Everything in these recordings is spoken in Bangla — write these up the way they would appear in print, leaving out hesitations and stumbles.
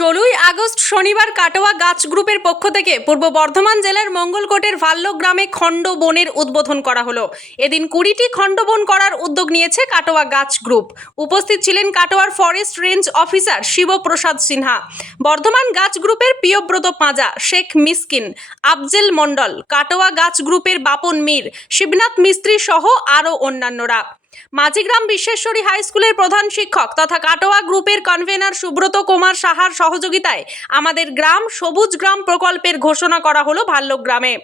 16ই আগস্ট শনিবার কাটোয়া গাছ গ্রুপের পক্ষ থেকে পূর্ব বর্ধমান জেলার মঙ্গলকোটের ভাল্লো গ্রামে খণ্ড বনের উদ্বোধন করা হলো। এদিন 20টি খণ্ড বন করার উদ্যোগ নিয়েছে কাটোয়া গাছ গ্রুপ। উপস্থিত ছিলেন কাটোয়ার forest range officer Shibprasad Sinha, Bardhaman গাছ গ্রুপের প্রিয়ব্রত পাঁজা, শেখ মিসকিন, আফজেল মণ্ডল, কাটোয়া গাছ গ্রুপের বাপন মীর, শিবনাথ মিস্ত্রি সহ আরও অন্যান্যরা। মাঝিগ্রাম বিশ্বেশ্বরী হাই স্কুলের প্রধান শিক্ষক তথা কাটোয়া গ্রুপের কনভেনার সুব্রত কুমার সাহার সহযোগিতায় আমাদের গ্রাম সবুজ গ্রাম প্রকল্পের ঘোষণা করা হলো ভাল্লো গ্রামে।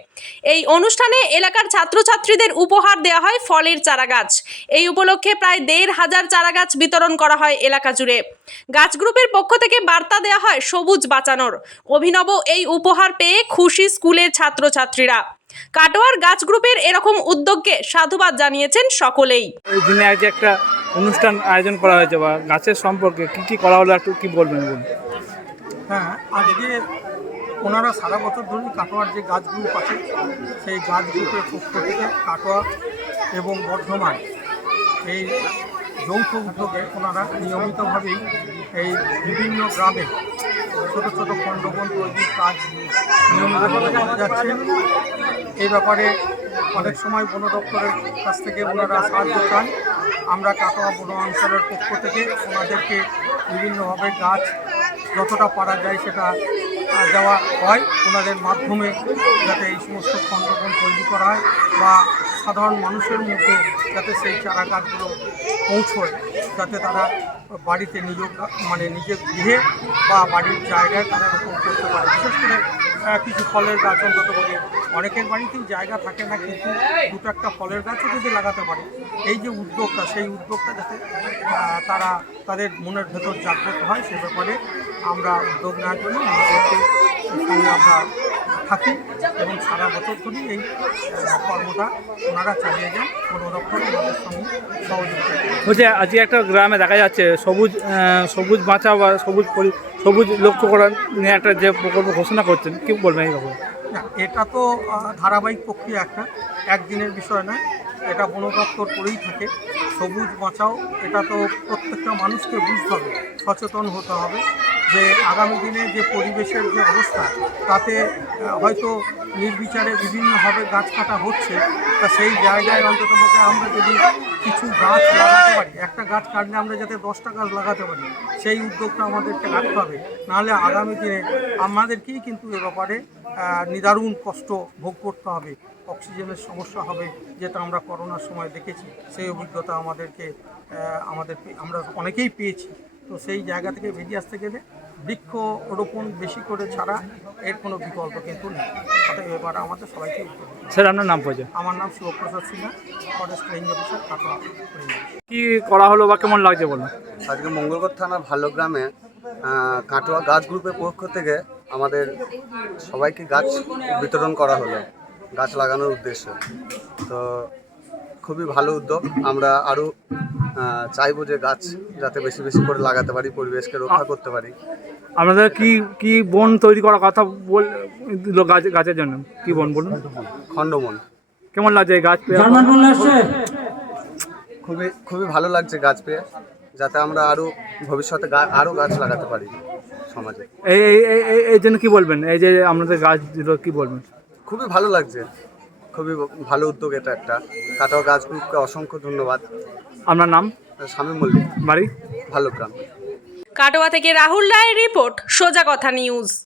এই অনুষ্ঠানে এলাকার ছাত্রছাত্রীদের উপহার দেওয়া হয় ফলের চারাগাছ। এই উপলক্ষে প্রায় 1,500 চারাগাছ বিতরণ করা হয় এলাকা জুড়ে। গাছ গ্রুপের পক্ষ থেকে বার্তা দেওয়া হয় সবুজ বাঁচানোর। অভিনব এই উপহার পেয়ে খুশি স্কুলের ছাত্রছাত্রীরা। কাটোয়ার গাছ গ্রুপের এরকম উদ্যোগকে সাধুবাদ জানিয়েছেন সকলেই। এই দিনে আজ একটা অনুষ্ঠান আয়োজন করা হয়েছে বা গাছের সম্পর্কে কি করা হলো একটু কি বলবেন? হ্যাঁ, আজকে ওনারা সারা বছর ধরে কাটোয়ার যে গাছ গ্রুপ আছে সেই গাছ গ্রুপের পক্ষ থেকে কাটোয়া এবং বর্ধমান এই যৌথ উদ্যোগে ওনারা নিয়মিতভাবেই এই বিভিন্ন গ্রামে ছোটো ছোটো খণ্ডবন তৈরির কাজ নিয়মিতভাবে করে যাচ্ছে। এই ব্যাপারে অনেক সময় বন দপ্তরের কাছ থেকে ওনারা সাহায্য চান। আমরা কাটোয়া বন অঞ্চলের পক্ষ থেকে ওনাদেরকে বিভিন্নভাবে গাছ যতটা পারা যায় সেটা দেওয়া হয় ওনাদের মাধ্যমে, যাতে এই সমস্ত খণ্ডবন তৈরি করা হয় বা সাধারণ মানুষের মধ্যে যাতে সেই চারা গাছগুলো পৌঁছয়, যাতে তারা বাড়িতে নিজের গৃহে বা বাড়ির জায়গায় তারা রোপণ করতে পারে। বিশেষ করে কিছু ফলের গাছ অন্তত বলে অনেকের বাড়িতেই জায়গা থাকে না, কিন্তু দুটো একটা ফলের গাছও যদি লাগাতে পারে, এই যে উদ্যোগটা সেই উদ্যোগটা যাতে তারা তাদের মনের ভেতর জাগ্রত হয় সে ব্যাপারে আমরা উদ্যোগ নেওয়ার জন্য আমাদেরকে সঙ্গে আমরা থাকি এবং সারা বছর ধরেই এই কর্মটা ওনারা চালিয়ে যান। বন দপ্তর ওনাদের সঙ্গে সহযোগিতা বলছে আজকে একটা গ্রামে দেখা যাচ্ছে সবুজ বাঁচাও বা সবুজ লক্ষ্য করা নিয়ে একটা যে প্রকল্প ঘোষণা করছেন, কি বলবেন এই ব্যাপারে? না, এটা তো ধারাবাহিক প্রক্রিয়া, একদিনের বিষয় নয়, এটা বন দপ্তর করেই থাকে। সবুজ বাঁচাও এটা তো প্রত্যেকটা মানুষকে বুঝতে হবে, সচেতন হতে হবে যে আগামী দিনে যে পরিবেশের যে অবস্থা তাতে হয়তো নির্বিচারে বিভিন্নভাবে গাছ কাটা হচ্ছে। তা সেই জায়গায় অন্ততপক্ষে আমরা যদি কিছু গাছ লাগাতে পারি, একটা গাছ কাটলে আমরা যাতে 10টা গাছ লাগাতে পারি, সেই উদ্যোগটা আমাদেরকে রাখতে হবে। নাহলে আগামী দিনে আমাদেরকেই কিন্তু এ ব্যাপারে নিদারুণ কষ্ট ভোগ করতে হবে। অক্সিজেনের সমস্যা হবে, যেটা আমরা করোনার সময় দেখেছি। সেই অভিজ্ঞতা আমরা অনেকেই পেয়েছি। তো সেই জায়গা থেকে বেরিয়ে আসতে গেলে বৃক্ষরোপণ বেশি করে ছাড়া এর কোনো বিকল্প কিন্তু নেই। অতএব এবার আমাদের সবাইকে উদ্যোগ নিতে হবে। স্যার, আপনার নাম পরিচয়? আমার নাম Shibprasad Sinha, forest range officer, Katwa. কি করা হলো বা কেমন লাগছে বলুন? আজকে মঙ্গলকোট থানার ভাল্লো গ্রামে কাটোয়া গাছ গ্রুপের পক্ষ থেকে আমাদের সবাইকে গাছ বিতরণ করা হলো গাছ লাগানোর উদ্দেশ্যে। তো খুবই ভালো উদ্যোগ। আমরা আরও চাইবো যে গাছ যাতে বেশি বেশি করে লাগাতে পারি, পরিবেশকে রক্ষা করতে পারি। আপনাদের কি বন তৈরি করার কথা বলল গাছের জন্য? কি বন বলুন? খণ্ডবন। কেমন লাগছে এই গাছ পেয়ে? খুবই ভালো লাগছে গাছ পেয়ে, যাতে আমরা আরও ভবিষ্যতে আরও গাছ লাগাতে পারি সমাজে। এই জন্য কি বলবেন? এই যে আপনাদের গাছ দিল, কি বলবেন? খুবই ভালো লাগছে, খুবই ভালো উদ্যোগ এটা একটা। কাটোয়া গাছ গ্রুপকে অসংখ্য ধন্যবাদ। আপনার নাম? স্বামী মল্লিক, বাড়ি? ভাল্লো গ্রাম। কাটোয়া থেকে রাহুল রায়ের রিপোর্ট, সোজা কথা নিউজ।